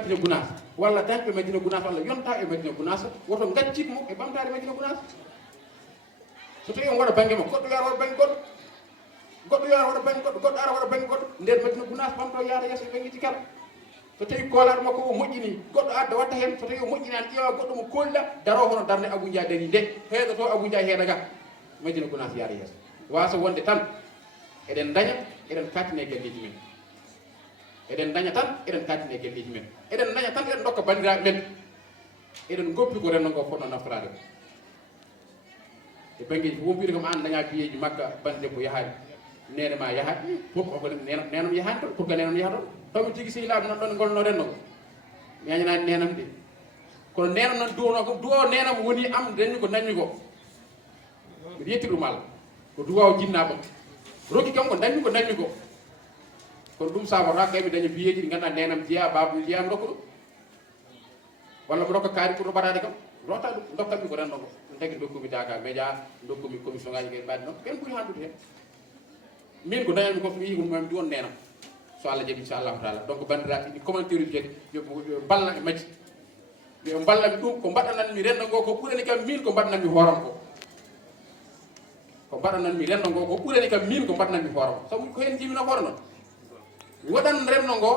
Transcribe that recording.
Madina Gounass walla dañɓe Madina Gounass walla yonta e Madina Gounass woto gaccitmo e ɓamtare Madina Gounass so tawi on waɗa banggue ma goɗɗo yara waɗa banggue goɗɗo yara waɗa banggue goɗɗo goɗɗo ara waɗa banggue goɗɗo nder Madina Gounass ɓamto yaara yesso e banggueji kala so tawi kolaɗo makko o moƴƴini goɗɗo adda watta hen so tawi o moƴƴinani ƴeewa goɗɗo mo kolɗa daro hono darde Abou Dia dari nde heeɗoto Abou Dia heeɗa ga Madina Gounass yaara yesso wasa wonde tan eɗen daña eɗen katine galleji men eɗen daña tan eɗen katine galleji men eɗen daña tan eɗen dokka bandiraɓe men eɗen goppi ko renno ngo fonno naftorade e banggueji fof mbiɗo kam an daña biyeji makka bande debbo yahani nene ma yahat fof ko nenam yahani toon pour que nenam yaha toon tawmi tigui sehilaɓe noon ɗon golno renno ngo mi añanani nenam de kono nenam noon duwono ko duwowo nenam woni am dañmi ko dañmi ko mbiɗa yetti ɗum Allah ko duwawo jinnaɓam rokki kam ko dañmi ko dañmi ko kono ɗum sabata kaymi daña biyeji ɗi ganduɗa nenam jeeya babam jeeyami rokka ɗum walla mo rokka kaari pour ɗo kam rota ɗum dokkatmi ko renno ngo ɗum tagui dokkumi Dakar Média dokkumi commission ngaji kadi mbaɗi noon ken ɓuuri handude hen min ko dañanmi ko so wi ɗum ɗi won nenam so Allah jaaɓi inchallahu taala donc bandiraɓe ɗi commentaire uji kadi yo balla e majji yo ballami ɗum ko mbaɗananmi renno ngo ko ɓurani kam min ko mbaɗananmi hooram ko mbaɗananmi renno ngo ko ɓurani kam min ko mbaɗananmi hooram sabu ko hen jimino hoore noon mi waɗan renno ngo